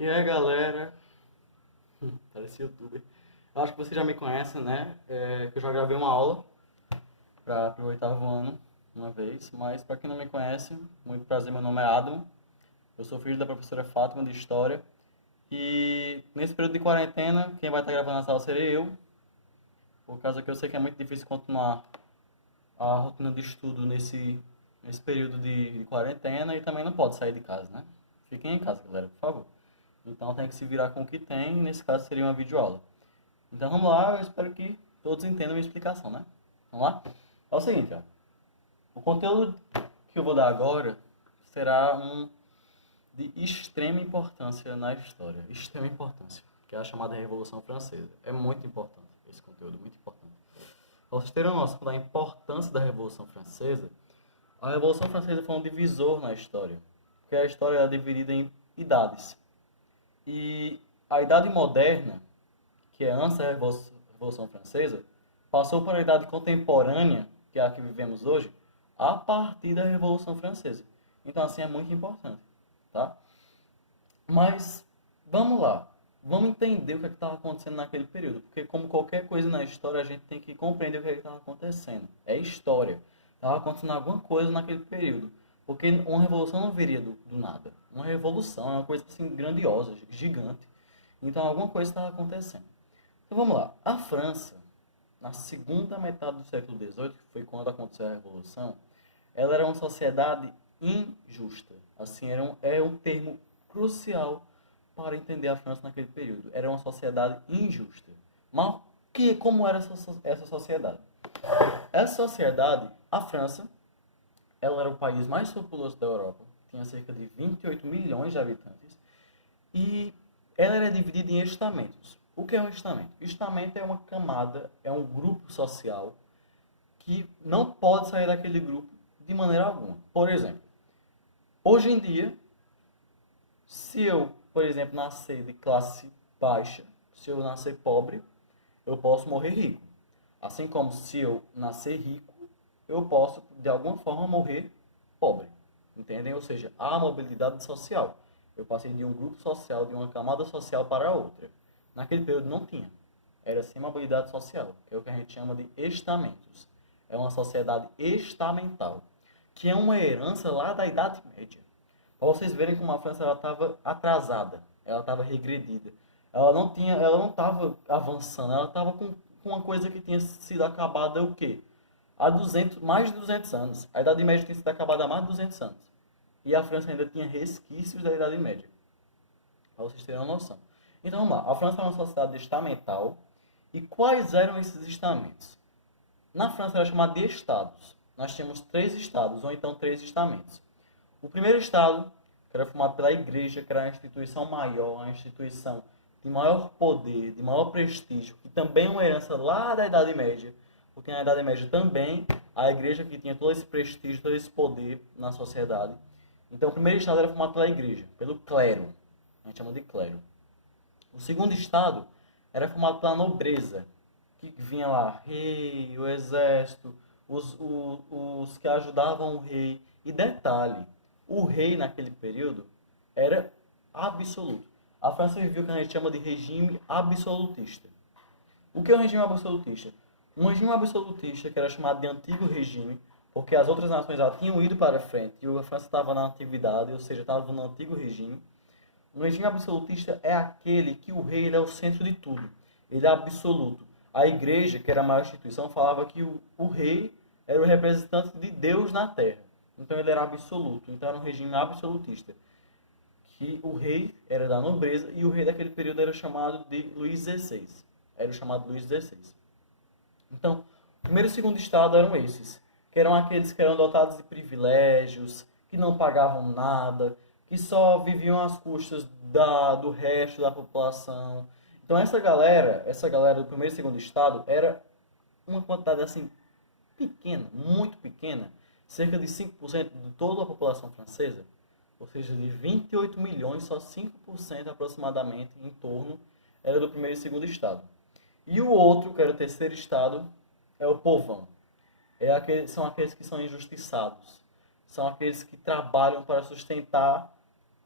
E aí, galera? Parece youtuber. Eu acho que vocês já me conhecem, né? Que eu já gravei uma aula para o oitavo ano, uma vez. Mas para quem não me conhece, muito prazer, meu nome é Adam. Eu sou filho da professora Fátima de História. E nesse período de quarentena, quem vai estar gravando a sala serei eu. Por causa que eu sei que é muito difícil continuar a rotina de estudo nesse período de quarentena e também não pode sair de casa, né? Fiquem em casa, galera, por favor. Então tem que se virar com o que tem, e nesse caso seria uma videoaula. Então vamos lá, eu espero que todos entendam a minha explicação, né? Vamos lá? É o seguinte, ó. O conteúdo que eu vou dar agora será de extrema importância na história. Extrema importância, que é a chamada Revolução Francesa. É muito importante esse conteúdo, muito importante. Para vocês terem uma noção da importância da Revolução Francesa, a Revolução Francesa foi um divisor na história, porque a história é dividida em idades. E a Idade Moderna, que é antes da Revolução Francesa, passou para a Idade Contemporânea, que é a que vivemos hoje, a partir da Revolução Francesa. Então, assim, é muito importante, tá? Mas, vamos lá. Vamos entender o que estava acontecendo naquele período. Porque, como qualquer coisa na história, a gente tem que compreender o que estava acontecendo. É história. Estava acontecendo alguma coisa naquele período. Porque uma revolução não viria do nada. Uma revolução é uma coisa assim grandiosa, gigante. Então alguma coisa estava acontecendo. Então vamos lá. A França, na segunda metade do século XVIII, que foi quando aconteceu a Revolução, ela era uma sociedade injusta. Assim, é um termo crucial para entender a França naquele período. Era uma sociedade injusta. Mas como era essa sociedade? Essa sociedade, a França, ela era o país mais populoso da Europa, tinha cerca de 28 milhões de habitantes, e ela era dividida em estamentos. O que é um estamento? Estamento é uma camada, é um grupo social que não pode sair daquele grupo de maneira alguma. Por exemplo, hoje em dia, se eu, por exemplo, nascer de classe baixa, se eu nascer pobre, eu posso morrer rico. Assim como se eu nascer rico, eu posso, de alguma forma, morrer pobre. Entendem? Ou seja, há mobilidade social. Eu passei de um grupo social, de uma camada social para outra. Naquele período não tinha. Era sem mobilidade social, que é o que a gente chama de estamentos. É uma sociedade estamental, que é uma herança lá da Idade Média. Para vocês verem como a França estava atrasada, ela estava regredida. Ela não estava avançando, ela estava com uma coisa que tinha sido acabada o quê? Há mais de 200 anos. A Idade Média tinha sido acabada há mais de 200 anos. E a França ainda tinha resquícios da Idade Média. Para vocês terem uma noção. Então vamos lá. A França era uma sociedade estamental. E quais eram esses estamentos? Na França era chamado de estados. Nós tínhamos 3 estados, ou então 3 estamentos. O primeiro estado, que era formado pela igreja, que era a instituição maior, a instituição de maior poder, de maior prestígio, que também é uma herança lá da Idade Média, porque na Idade Média também a igreja que tinha todo esse prestígio, todo esse poder na sociedade. Então o primeiro estado era formado pela igreja, pelo clero, a gente chama de clero. O segundo estado era formado pela nobreza, que vinha lá, rei, o exército, os que ajudavam o rei. E detalhe, o rei naquele período era absoluto. A França vivia o que a gente chama de regime absolutista. O que é um regime absolutista? Um regime absolutista que era chamado de antigo regime, porque as outras nações já tinham ido para frente e a França estava na antiguidade, ou seja, estava no antigo regime. Um regime absolutista é aquele que o rei ele é o centro de tudo. Ele é absoluto. A igreja, que era a maior instituição, falava que o rei era o representante de Deus na terra. Então ele era absoluto. Então era um regime absolutista. Que o rei era da nobreza e o rei daquele período era chamado de Luís XVI. Era o chamado Luís XVI. Então, o primeiro e o segundo estado eram esses, que eram aqueles que eram dotados de privilégios, que não pagavam nada, que só viviam às custas do resto da população. Então essa galera do primeiro e segundo estado era uma quantidade assim pequena, muito pequena, cerca de 5% de toda a população francesa, ou seja, de 28 milhões, só 5% aproximadamente em torno era do primeiro e segundo estado. E o outro, que era o terceiro estado, é o povão. São aqueles que são injustiçados. São aqueles que trabalham para sustentar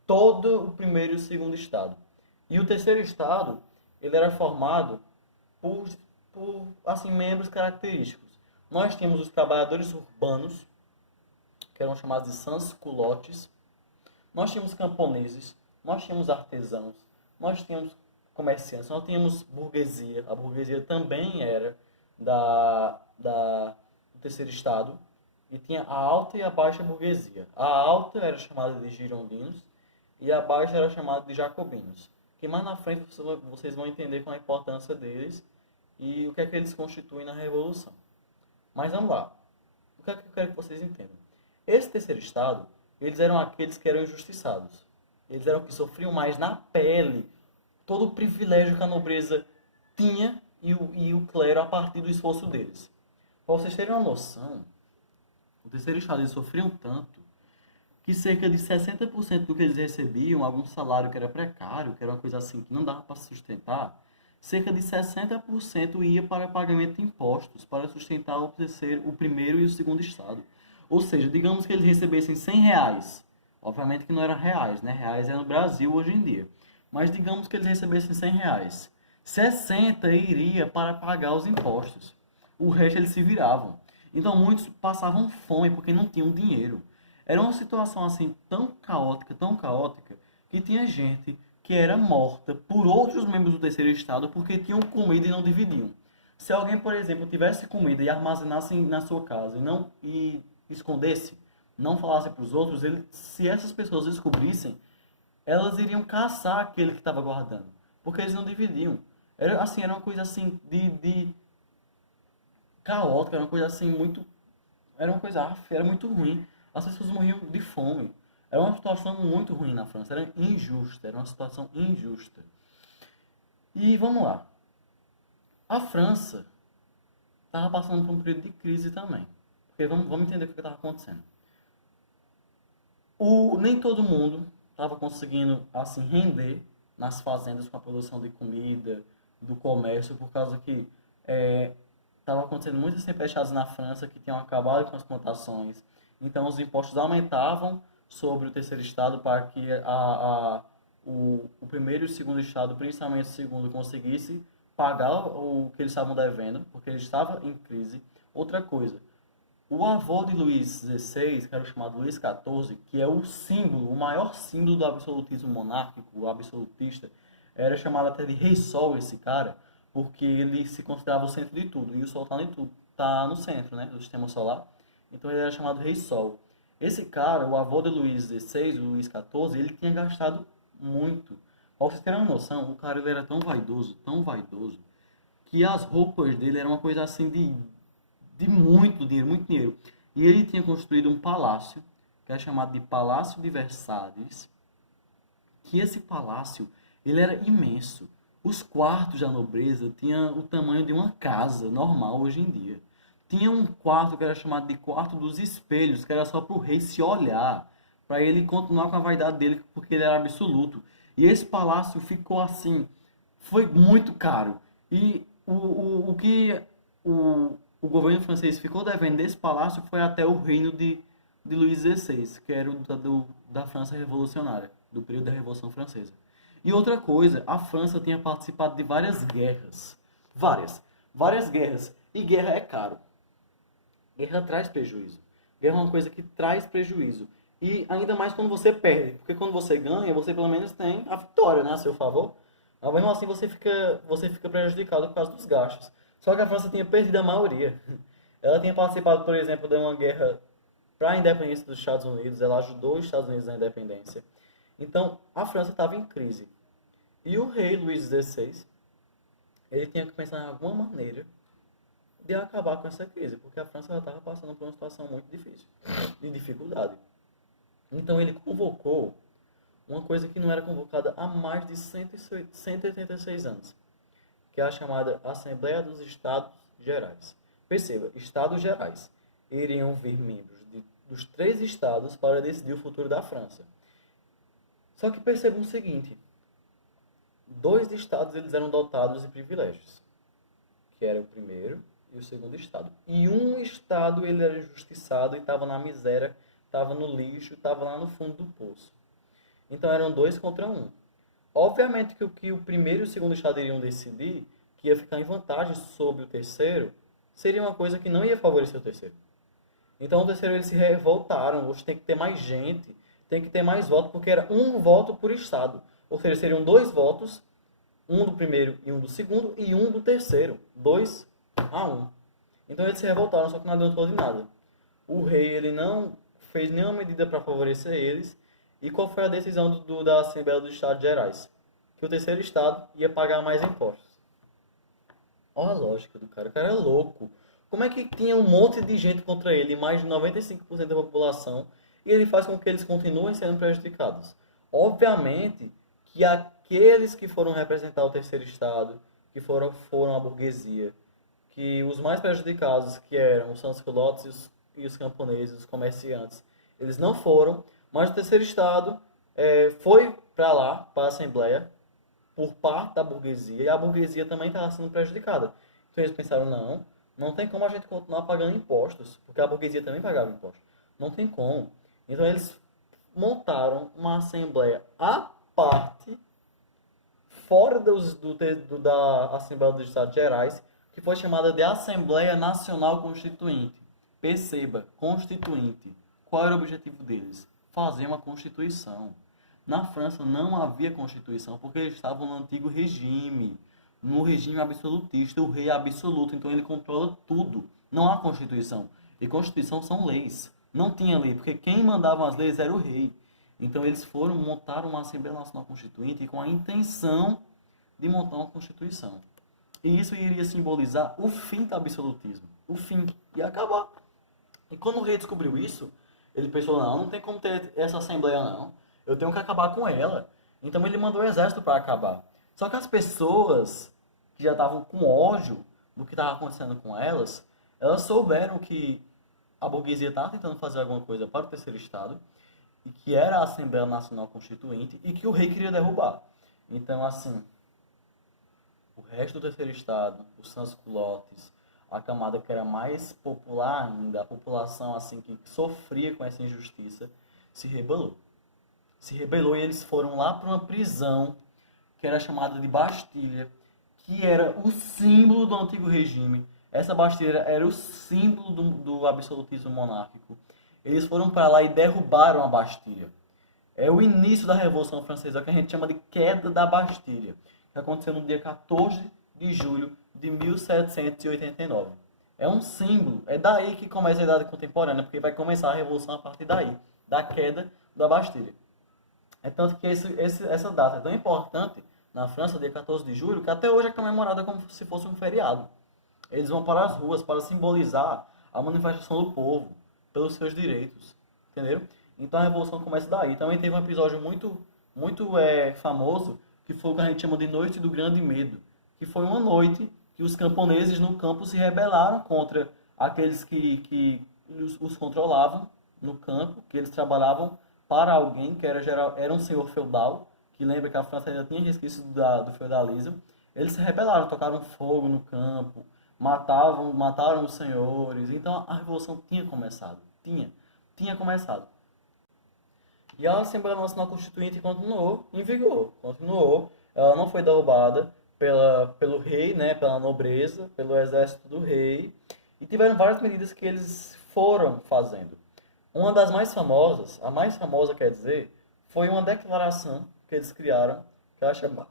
todo o primeiro e o segundo estado. E o terceiro estado, ele era formado por assim, membros característicos. Nós tínhamos os trabalhadores urbanos, que eram chamados de sans-culottes. Nós tínhamos camponeses, nós tínhamos artesãos, nós tínhamos comerciantes, nós tínhamos burguesia. A burguesia também era do terceiro estado. E tinha a alta e a baixa burguesia. A alta era chamada de girondinos e a baixa era chamada de jacobinos. Que mais na frente vocês vão entender com a importância deles e o que é que eles constituem na Revolução. Mas vamos lá. O que é que eu quero que vocês entendam? Esse terceiro estado, eles eram aqueles que eram injustiçados. Eles eram que sofriam mais na pele todo o privilégio que a nobreza tinha e o clero a partir do esforço deles. Para vocês terem uma noção, o terceiro estado eles sofriam tanto que cerca de 60% do que eles recebiam, algum salário que era precário, que era uma coisa assim que não dava para sustentar, cerca de 60% ia para pagamento de impostos, para sustentar o primeiro e o segundo estado. Ou seja, digamos que eles recebessem 100 reais. Obviamente que não eram reais, né? Reais é no Brasil hoje em dia. Mas digamos que eles recebessem 100 reais. 60 iria para pagar os impostos. O resto eles se viravam. Então muitos passavam fome porque não tinham dinheiro. Era uma situação assim tão caótica, que tinha gente que era morta por outros membros do terceiro estado porque tinham comida e não dividiam. Se alguém, por exemplo, tivesse comida e armazenasse na sua casa e escondesse, não falasse para os outros, se essas pessoas descobrissem, elas iriam caçar aquele que estava guardando, porque eles não dividiam. Era uma coisa assim de caótica, era uma coisa assim muito, era muito ruim. As pessoas morriam de fome. Era uma situação muito ruim na França, era injusta, era uma situação injusta. E vamos lá. A França estava passando por um período de crise também. Porque vamos entender o que estava acontecendo. Nem todo mundo estava conseguindo assim render nas fazendas com a produção de comida, do comércio, por causa que estava acontecendo muitas tempestades na França que tinham acabado com as plantações. Então os impostos aumentavam sobre o terceiro estado para que o primeiro e o segundo estado, principalmente o segundo, conseguisse pagar o que eles estavam devendo, porque ele estava em crise. Outra coisa, o avô de Luís XVI, que era o chamado Luís XIV, que é o símbolo, o maior símbolo do absolutismo monárquico, o absolutista, era chamado até de Rei Sol esse cara, porque ele se considerava o centro de tudo, e o Sol está no centro, né, do sistema solar. Então ele era chamado Rei Sol. Esse cara, o avô de Luís XVI, o Luís XIV, ele tinha gastado muito. Pra vocês terem uma noção, o cara ele era tão vaidoso, que as roupas dele eram uma coisa assim de muito dinheiro, muito dinheiro. E ele tinha construído um palácio, que é chamado de Palácio de Versalhes, que esse palácio, ele era imenso. Os quartos da nobreza tinham o tamanho de uma casa normal hoje em dia. Tinha um quarto que era chamado de Quarto dos Espelhos, que era só para o rei se olhar, para ele continuar com a vaidade dele, porque ele era absoluto. E esse palácio ficou assim, foi muito caro. E o que o governo francês ficou devendo desse palácio foi até o reino de Luís XVI, que era da França revolucionária, do período da Revolução Francesa. E outra coisa, a França tinha participado de várias guerras. Várias guerras. E guerra é caro. Guerra traz prejuízo. Guerra é uma coisa que traz prejuízo. E ainda mais quando você perde. Porque quando você ganha, você pelo menos tem a vitória, né, a seu favor. Mas mesmo assim você fica prejudicado por causa dos gastos. Só que a França tinha perdido a maioria. Ela tinha participado, por exemplo, de uma guerra para a independência dos Estados Unidos. Ela ajudou os Estados Unidos na independência. Então, a França estava em crise. E o rei Luís XVI, ele tinha que pensar em alguma maneira de acabar com essa crise, porque a França estava passando por uma situação muito difícil, de dificuldade. Então ele convocou uma coisa que não era convocada há mais de 186 anos, que é a chamada Assembleia dos Estados Gerais. Perceba, Estados Gerais. Iriam vir membros dos 3 estados para decidir o futuro da França. Só que percebam o seguinte, 2 estados eles eram dotados de privilégios, que era o primeiro e o segundo estado. E um estado ele era injustiçado e estava na miséria, estava no lixo, estava lá no fundo do poço. Então eram 2 contra 1. Obviamente que o que o primeiro e o segundo estado iriam decidir, que ia ficar em vantagem sobre o terceiro, seria uma coisa que não ia favorecer o terceiro. Então o terceiro eles se revoltaram, hoje tem que ter mais gente, tem que ter mais votos, porque era um voto por estado. Ou seja, seriam 2 votos, um do primeiro e um do segundo, e um do terceiro. 2 a 1. Então eles se revoltaram, só que não adiantou de nada. O rei ele não fez nenhuma medida para favorecer eles. E qual foi a decisão da Assembleia dos Estados Gerais? Que o terceiro estado ia pagar mais impostos. Olha a lógica do cara. O cara é louco. Como é que tinha um monte de gente contra ele, mais de 95% da população, e ele faz com que eles continuem sendo prejudicados? Obviamente que aqueles que foram representar o terceiro estado, que foram a burguesia, que os mais prejudicados, que eram os sans-culottes e os camponeses, os comerciantes, eles não foram, mas o terceiro estado foi para lá, para a Assembleia, por parte da burguesia, e a burguesia também estava sendo prejudicada. Então eles pensaram, não tem como a gente continuar pagando impostos, porque a burguesia também pagava impostos. Não tem como. Então eles montaram uma Assembleia à parte, fora da Assembleia dos Estados Gerais, que foi chamada de Assembleia Nacional Constituinte. Perceba, constituinte. Qual era o objetivo deles? Fazer uma Constituição. Na França não havia Constituição, porque eles estavam no antigo regime, no regime absolutista, o rei é absoluto, então ele controla tudo. Não há Constituição. E Constituição são leis. Não tinha lei, porque quem mandava as leis era o rei. Então eles montaram uma Assembleia Nacional Constituinte com a intenção de montar uma Constituição. E isso iria simbolizar o fim do absolutismo. O fim. Ia acabar. E quando o rei descobriu isso, ele pensou, não tem como ter essa Assembleia não. Eu tenho que acabar com ela. Então ele mandou o exército para acabar. Só que as pessoas que já estavam com ódio do que estava acontecendo com elas souberam que a burguesia estava tentando fazer alguma coisa para o terceiro estado, e que era a Assembleia Nacional Constituinte, e que o rei queria derrubar. Então, assim, o resto do terceiro estado, os sans-culottes, a camada que era mais popular ainda, a população assim que sofria com essa injustiça, se rebelou. Se rebelou e eles foram lá para uma prisão que era chamada de Bastilha, que era o símbolo do antigo regime. Essa Bastilha era o símbolo do absolutismo monárquico. Eles foram para lá e derrubaram a Bastilha. É o início da Revolução Francesa, que a gente chama de Queda da Bastilha, que aconteceu no dia 14 de julho de 1789. É um símbolo, é daí que começa a Idade Contemporânea, porque vai começar a Revolução a partir daí, da queda da Bastilha. É tanto que essa data é tão importante na França, dia 14 de julho, que até hoje é comemorada como se fosse um feriado. Eles vão para as ruas para simbolizar a manifestação do povo pelos seus direitos, entenderam? Então a Revolução começa daí. Também teve um episódio muito famoso, que foi o que a gente chama de Noite do Grande Medo, que foi uma noite que os camponeses no campo se rebelaram contra aqueles que os controlavam no campo, que eles trabalhavam para alguém que era um senhor feudal, que lembra que a França ainda tinha resquícios do feudalismo. Eles se rebelaram, tocaram fogo no campo, mataram os senhores. Então a Revolução tinha começado. Tinha começado. E a Assembleia Nacional Constituinte continuou em vigor. Continuou. Ela não foi derrubada pelo rei, né, pela nobreza, pelo exército do rei. E tiveram várias medidas que eles foram fazendo. Uma das mais famosas, a mais famosa quer dizer, foi uma declaração que eles criaram, que é a chamada,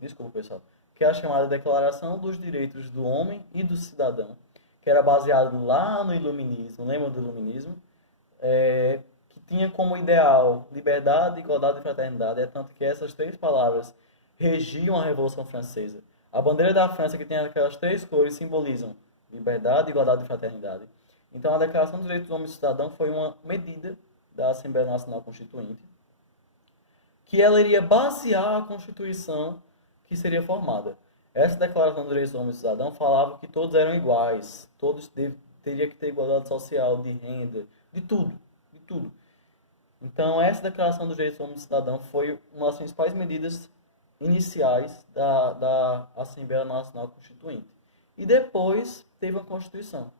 desculpa pessoal, que é a chamada Declaração dos Direitos do Homem e do Cidadão, que era baseado lá no Iluminismo, lembra do Iluminismo? Que tinha como ideal liberdade, igualdade e fraternidade. É tanto que essas 3 palavras regiam a Revolução Francesa. A bandeira da França, que tem aquelas 3 cores, simbolizam liberdade, igualdade e fraternidade. Então, a Declaração dos Direitos do Homem e do Cidadão foi uma medida da Assembleia Nacional Constituinte, que ela iria basear a Constituição que seria formada. Essa Declaração dos Direitos do Homem e do Cidadão falava que todos eram iguais, todos teriam que ter igualdade social, de renda, de tudo. Então, essa Declaração dos Direitos do Homem e do Cidadão foi uma das principais medidas iniciais da Assembleia Nacional Constituinte. E depois teve a Constituição.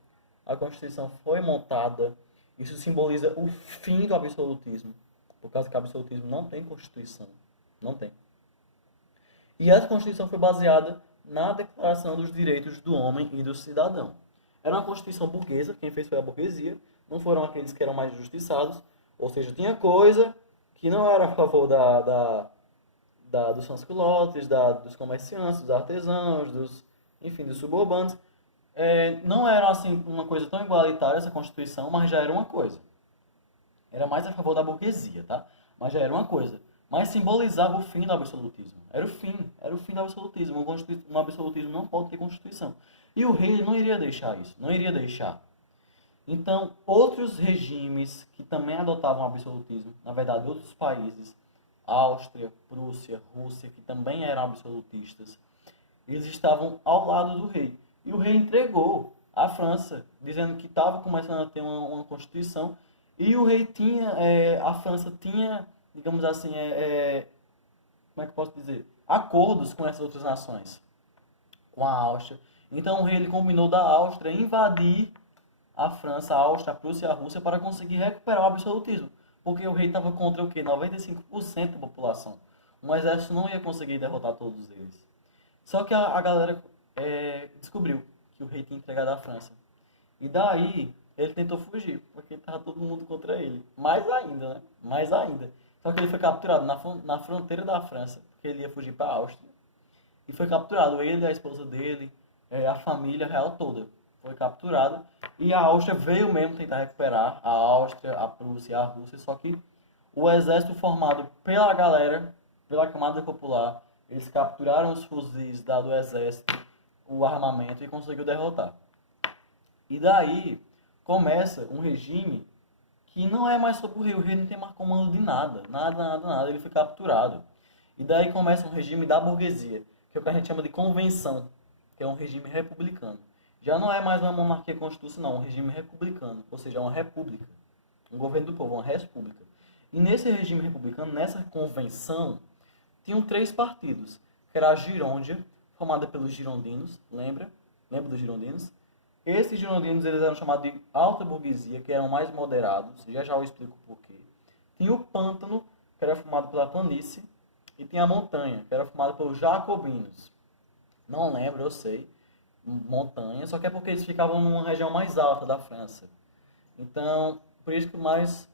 A Constituição foi montada, isso simboliza o fim do absolutismo, por causa que o absolutismo não tem constituição. Não tem. E essa Constituição foi baseada na Declaração dos Direitos do Homem e do Cidadão. Era uma Constituição burguesa, quem fez foi a burguesia, não foram aqueles que eram mais injustiçados, ou seja, tinha coisa que não era a favor dos sans-culottes, dos comerciantes, dos artesãos, enfim, dos suburbanos. Não era assim uma coisa tão igualitária essa Constituição, mas já era uma coisa. Era mais a favor da burguesia, tá? Mas já era uma coisa. Mas simbolizava o fim do absolutismo. Era o fim do absolutismo. Um absolutismo não pode ter Constituição. E o rei não iria deixar isso, não iria deixar. Então, outros regimes que também adotavam o absolutismo, na verdade, outros países, Áustria, Prússia, Rússia, que também eram absolutistas, eles estavam ao lado do rei. E o rei entregou a França, dizendo que estava começando a ter uma Constituição, e o rei tinha, a França tinha, digamos assim, como é que eu posso dizer? Acordos com essas outras nações, com a Áustria. Então o rei ele combinou da Áustria invadir a França, a Áustria, a Prússia e a Rússia para conseguir recuperar o absolutismo. Porque o rei estava contra o quê? 95% da população. Um exército não ia conseguir derrotar todos eles. Só que a galera descobriu que o rei tinha entregado a França. E daí ele tentou fugir, porque estava todo mundo contra ele. Mais ainda, né? Mais ainda. Só que ele foi capturado na fronteira da França, porque ele ia fugir para a Áustria. E foi capturado ele, a esposa dele, a família real toda. Foi capturada. E a Áustria veio mesmo tentar recuperar a Áustria, a Prússia e a Rússia. Só que o exército formado pela galera, pela camada popular, eles capturaram os fuzis do exército, o armamento e conseguiu derrotar. E daí começa um regime que não é mais sobre o rei não tem mais comando de nada, nada, ele foi capturado. E daí começa um regime da burguesia, que é o que a gente chama de convenção, que é um regime republicano. Já não é mais uma monarquia constitucional, é um regime republicano, ou seja, é uma república, um governo do povo, uma república. E nesse regime republicano, nessa convenção, tinham 3 partidos, que era a Girôndia, formada pelos girondinos, lembra dos girondinos? Esses girondinos eles eram chamados de alta burguesia, que eram mais moderados, já eu explico o porquê. Tinha o pântano, que era formado pela planície, e tinha a montanha, que era formada pelos jacobinos. Não lembro, eu sei, montanha, só que é porque eles ficavam numa região mais alta da França. Então, por isso que o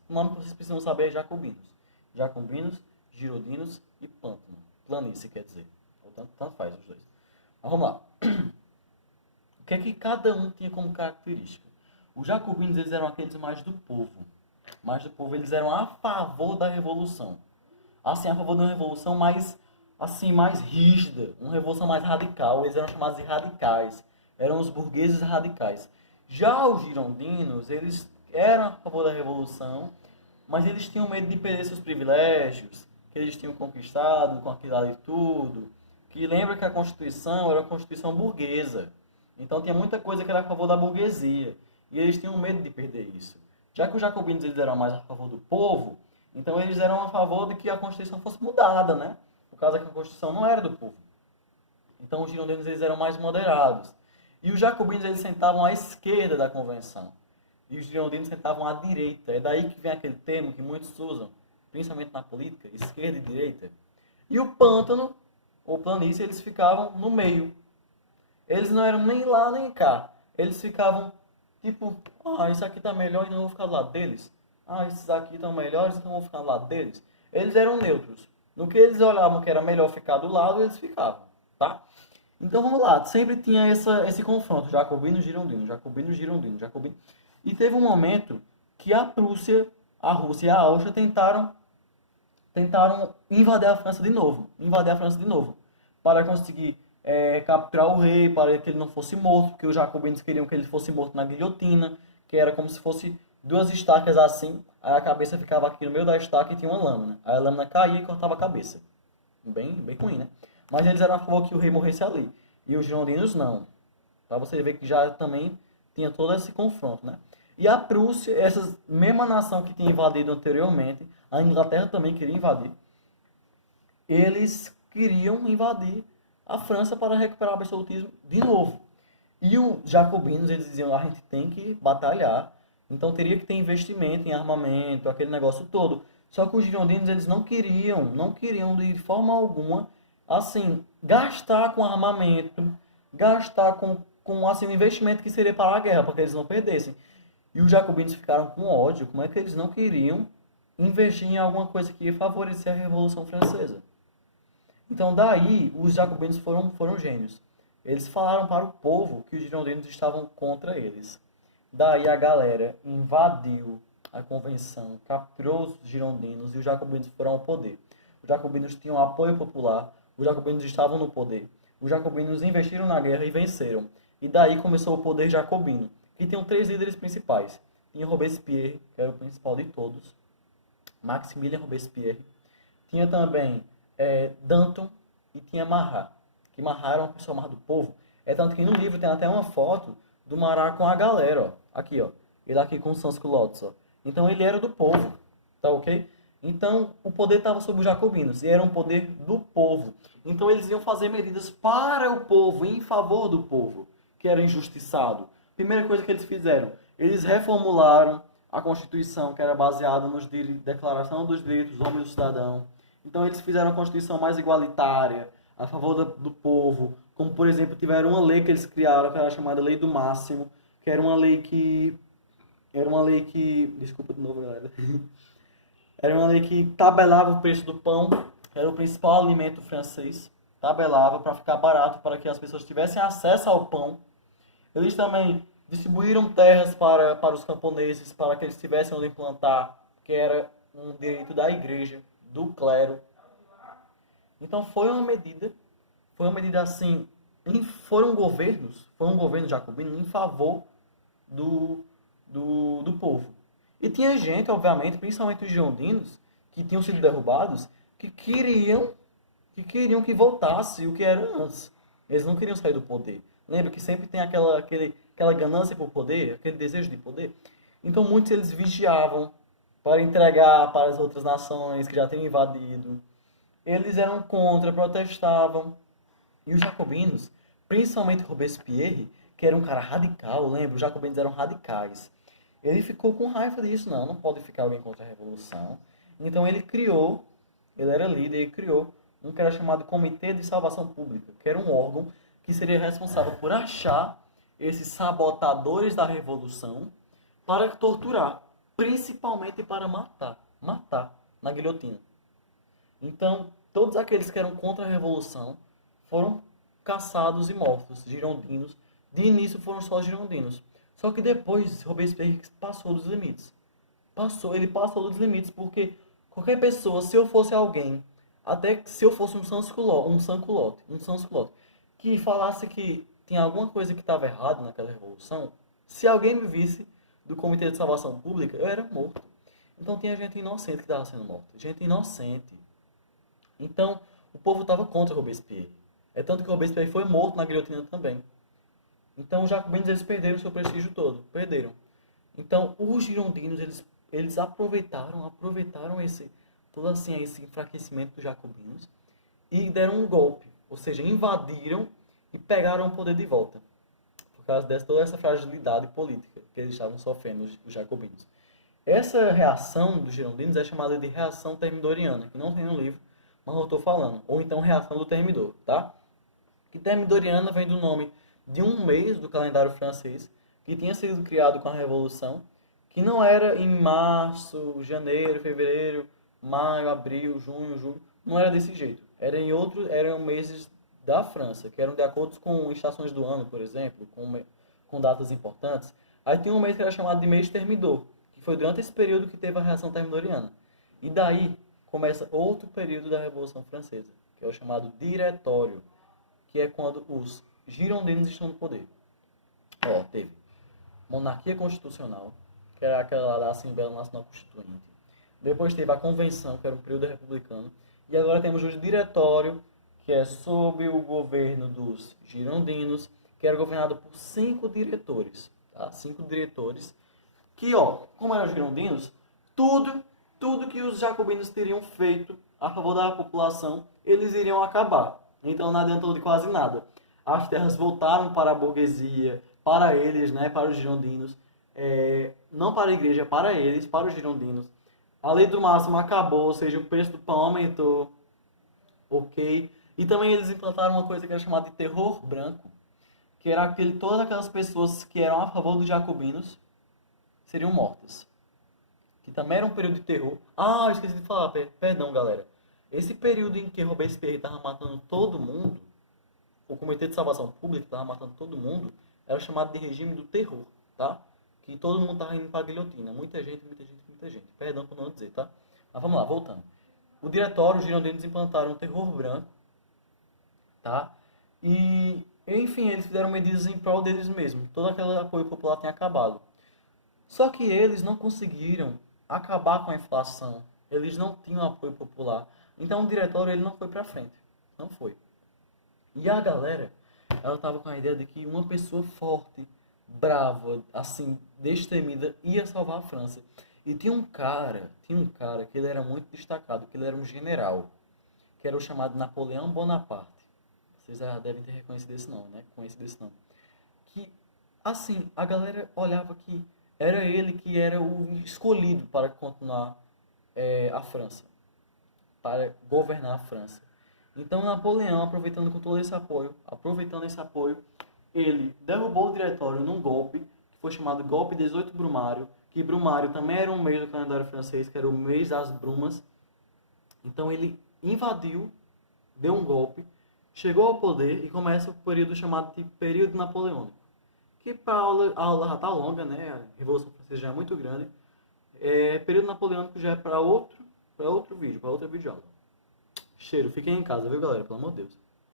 nome que vocês precisam saber é jacobinos. Jacobinos, girondinos e pântano. Planície, quer dizer. Tanto faz os dois. Mas vamos lá. O que é que cada um tinha como característica? Os jacobinos eles eram aqueles mais do povo. Eles eram a favor da revolução. Assim, a favor de uma revolução mais rígida, uma revolução mais radical. Eles eram chamados de radicais. Eram os burgueses radicais. Já os girondinos, eles eram a favor da revolução, mas eles tinham medo de perder seus privilégios, que eles tinham conquistado com aquilo ali tudo. Que lembra que a Constituição era uma Constituição burguesa. Então tinha muita coisa que era a favor da burguesia. E eles tinham medo de perder isso. Já que os jacobinos eles eram mais a favor do povo, então eles eram a favor de que a Constituição fosse mudada, né? Por causa que a Constituição não era do povo. Então os girondinos eles eram mais moderados. E os jacobinos eles sentavam à esquerda da convenção. E os girondinos sentavam à direita. É daí que vem aquele termo que muitos usam, principalmente na política, esquerda e direita. E o pântano, ou planície, eles ficavam no meio. Eles não eram nem lá nem cá. Eles ficavam tipo, isso aqui tá melhor, então eu vou ficar do lado deles. Esses aqui estão melhores, então eu vou ficar do lado deles. Eles eram neutros. No que eles olhavam que era melhor ficar do lado, eles ficavam, tá? Então vamos lá, sempre tinha esse confronto, jacobino, girondino, jacobino, girondino, jacobino. E teve um momento que a Prússia, a Rússia e a Áustria tentaram invadir a França de novo, para conseguir capturar o rei, para que ele não fosse morto, porque os jacobinos queriam que ele fosse morto na guilhotina, que era como se fosse 2 estacas assim, aí a cabeça ficava aqui no meio da estaca e tinha uma lâmina. Aí a lâmina caía e cortava a cabeça. Bem ruim, né? Mas eles eram a favor que o rei morresse ali. E os girondinos não. Para você ver que já também tinha todo esse confronto, né? E a Prússia, essa mesma nação que tinha invadido anteriormente, a Inglaterra também queria invadir. Eles queriam invadir a França para recuperar o absolutismo de novo. E os jacobinos, eles diziam, a gente tem que batalhar, então teria que ter investimento em armamento, aquele negócio todo. Só que os girondinos, eles não queriam de forma alguma, assim, gastar com armamento, gastar com assim, o investimento que seria para a guerra, para que eles não perdessem. E os jacobinos ficaram com ódio, como é que eles não queriam investir em alguma coisa que ia favorecer a Revolução Francesa? Então daí os jacobinos foram gênios. Eles falaram para o povo que os girondinos estavam contra eles. Daí a galera invadiu a convenção, capturou os girondinos e os jacobinos foram ao poder. Os jacobinos tinham apoio popular, os jacobinos estavam no poder. Os jacobinos investiram na guerra e venceram. E daí começou o poder jacobino, que tinham 3 líderes principais. Tinha Robespierre, que era o principal de todos, Maximilien Robespierre. Tinha também Danton e tinha Marat, que Marat era uma pessoa mais do povo. É tanto que no livro tem até uma foto do Marat com a galera, ó. Aqui, ó. Ele aqui com os sans-culottes, ó. Então ele era do povo, tá ok? Então o poder estava sobre os jacobinos e era um poder do povo. Então eles iam fazer medidas para o povo, em favor do povo, que era injustiçado. Primeira coisa que eles fizeram, eles reformularam a Constituição, que era baseada na Declaração dos Direitos do Homem e do Cidadão. Então eles fizeram a Constituição mais igualitária, a favor do povo. Como, por exemplo, tiveram uma lei que eles criaram, que era chamada Lei do Máximo, que era uma lei que... Desculpa de novo, galera. Era uma lei que tabelava o preço do pão, que era o principal alimento francês. Tabelava para ficar barato, para que as pessoas tivessem acesso ao pão. Eles também distribuíram terras para os camponeses, para que eles tivessem onde implantar, que era um direito da igreja, do clero. Então foi uma medida assim, foi um governo jacobino em favor do povo. E tinha gente, obviamente, principalmente os girondinos, que tinham sido derrubados, que queriam que voltasse o que era antes. Eles não queriam sair do poder. Lembra que sempre tem aquela ganância por poder, aquele desejo de poder? Então muitos eles vigiavam para entregar para as outras nações que já tinham invadido. Eles eram contra, protestavam. E os jacobinos, principalmente Robespierre, que era um cara radical, lembra? Os jacobinos eram radicais. Ele ficou com raiva disso, não pode ficar alguém contra a revolução. Então ele era líder, e criou um que era chamado Comitê de Salvação Pública, que era um órgão que seria responsável por achar esses sabotadores da revolução para torturar, principalmente para matar na guilhotina. Então, todos aqueles que eram contra a revolução foram caçados e mortos, girondinos. De início foram só girondinos. Só que depois Robespierre passou dos limites. Ele passou dos limites porque qualquer pessoa, se eu fosse alguém, até se eu fosse um sans-culotte, que falasse que tinha alguma coisa que estava errada naquela revolução, se alguém me visse do Comitê de Salvação Pública, eu era morto. Então tinha gente inocente que estava sendo morta. Gente inocente. Então o povo estava contra Robespierre. É tanto que Robespierre foi morto na guilhotina também. Então os jacobinos eles perderam seu prestígio todo. Perderam. Então os girondinos eles aproveitaram todo assim, esse enfraquecimento dos jacobinos e deram um golpe. Ou seja, invadiram e pegaram o poder de volta. Por causa dessa toda essa fragilidade política que eles estavam sofrendo, os jacobinos. Essa reação dos girondinos é chamada de reação termidoriana, que não tem no livro, mas eu estou falando. Ou então reação do Thermidor, tá? Que termidoriana vem do nome de um mês do calendário francês, que tinha sido criado com a Revolução, que não era em março, janeiro, fevereiro, maio, abril, junho, julho, não era desse jeito. Eram meses da França, que eram de acordo com estações do ano, por exemplo, com datas importantes. Aí tinha um mês que era chamado de mês Thermidor, que foi durante esse período que teve a reação termidoriana. E daí começa outro período da Revolução Francesa, que é o chamado Diretório, que é quando os girondinos estão no poder. Teve monarquia constitucional, que era aquela da Assembleia Nacional Constituinte. Depois teve a Convenção, que era um período republicano. E agora temos o Diretório, que é sob o governo dos girondinos, que era governado por 5 diretores. Tá? 5 diretores que, como eram os girondinos, tudo que os jacobinos teriam feito a favor da população, eles iriam acabar. Então não adiantou de quase nada. As terras voltaram para a burguesia, para eles, né, para os girondinos. Não para a igreja, para eles, para os girondinos. A lei do máximo acabou, ou seja, o preço do pão aumentou, ok? E também eles implantaram uma coisa que era chamada de terror branco, que era todas aquelas pessoas que eram a favor dos jacobinos seriam mortas. Que também era um período de terror. Ah, eu esqueci de falar, perdão, galera. Esse período em que Robespierre estava matando todo mundo, o Comitê de Salvação Pública estava matando todo mundo, era chamado de regime do terror, tá? Que todo mundo estava indo para a guilhotina. Muita gente, muita gente, muita gente. Perdão por não dizer, tá? Mas vamos lá, voltando. O diretório, os girondinos implantaram o terror branco, tá? E, enfim, eles fizeram medidas em prol deles mesmos. Todo aquele apoio popular tinha acabado. Só que eles não conseguiram acabar com a inflação. Eles não tinham apoio popular. Então o diretório ele não foi para frente. Não foi. E a galera, ela tava com a ideia de que uma pessoa forte, brava, assim, destemida, ia salvar a França. E tinha um cara que ele era muito destacado, que ele era um general, que era o chamado Napoleão Bonaparte. Vocês já devem ter reconhecido esse nome, né? Conhecido esse nome. Que, assim, a galera olhava que era ele que era o escolhido para continuar a França, para governar a França. Então Napoleão, aproveitando esse apoio, ele derrubou o diretório num golpe, que foi chamado Golpe 18 Brumário, que Brumário também era um mês do calendário francês, que era o mês das brumas. Então ele invadiu, deu um golpe, chegou ao poder e começa o período chamado de período napoleônico. Que para a aula já está longa, né? A Revolução Francesa já é muito grande. Período napoleônico já é para outro vídeo, para outra videoaula. Cheiro, fiquem em casa, viu galera? Pelo amor de Deus.